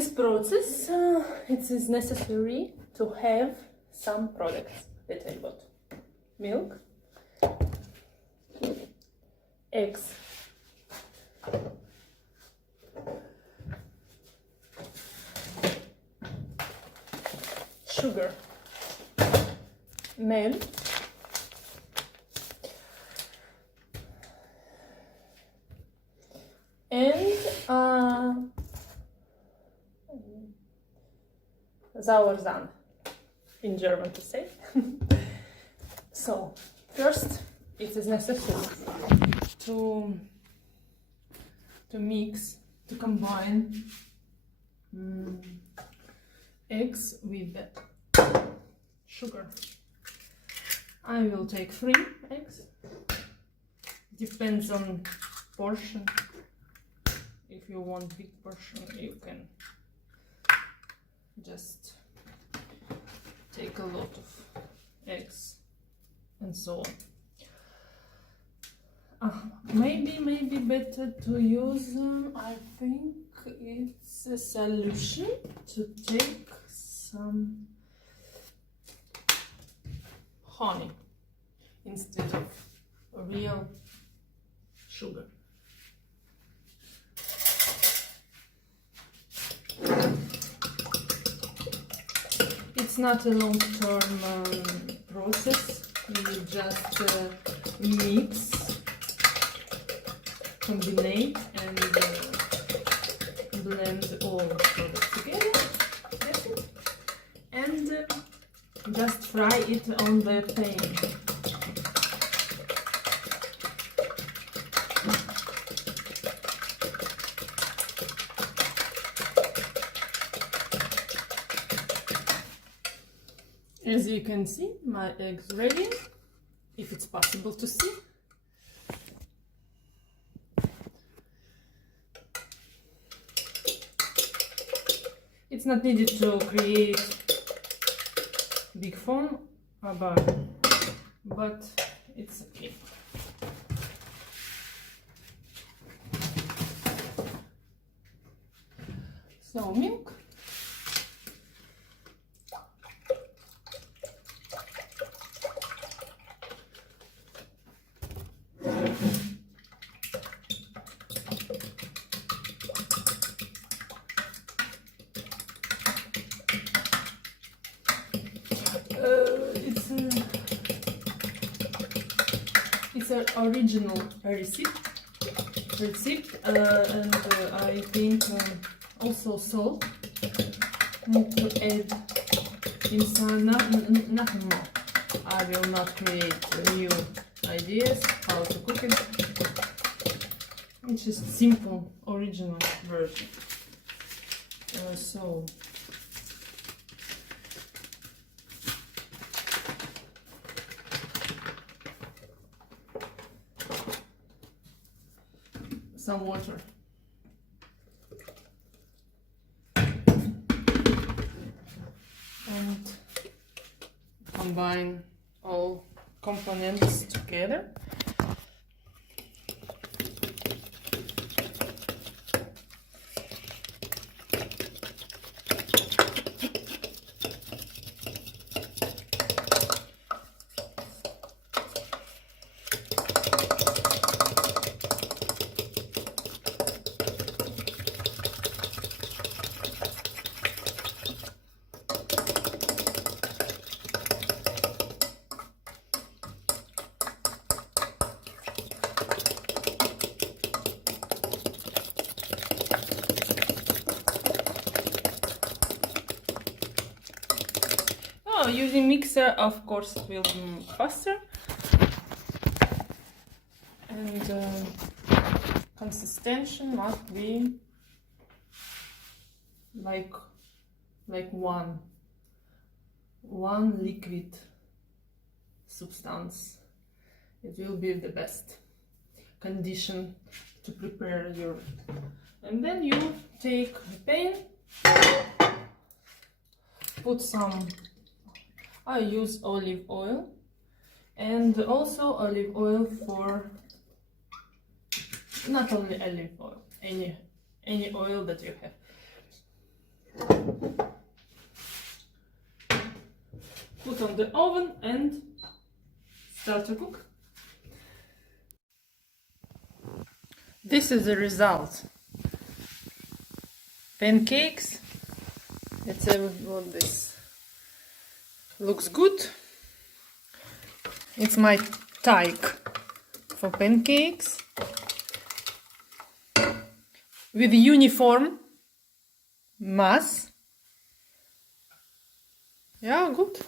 this process, it is necessary to have some products that I bought. Milk, eggs, sugar, meal, and Sauersahne, in German to say. So, first it is necessary to mix, to combine eggs with sugar. I will take 3 eggs, depends on portion. If you want big portion, you can just take a lot of eggs and so on. Maybe better to use, I think it's a solution to take some honey instead of real sugar. It's not a long-term process. You just mix, combine, and blend all products together. That's it. And just fry it on the pan. As you can see, my eggs ready, if it's possible to see. It's not needed to create big foam, but it's okay. So milk. It's an original recipe, and I think also salt need to add inside. Nothing more. I will not create new ideas how to cook it. It's just simple original version. So. Some water. And combine all components together. Using mixer, of course, it will be faster, and consistency must be like one liquid substance. It will be the best condition to prepare your. And then you take the pan, put some. I use olive oil, and also olive oil for, not only olive oil, any oil that you have. Put on the oven and start to cook. This is the result. Pancakes. Let's see what this looks good. It's my teig for pancakes with uniform mass. Yeah, good.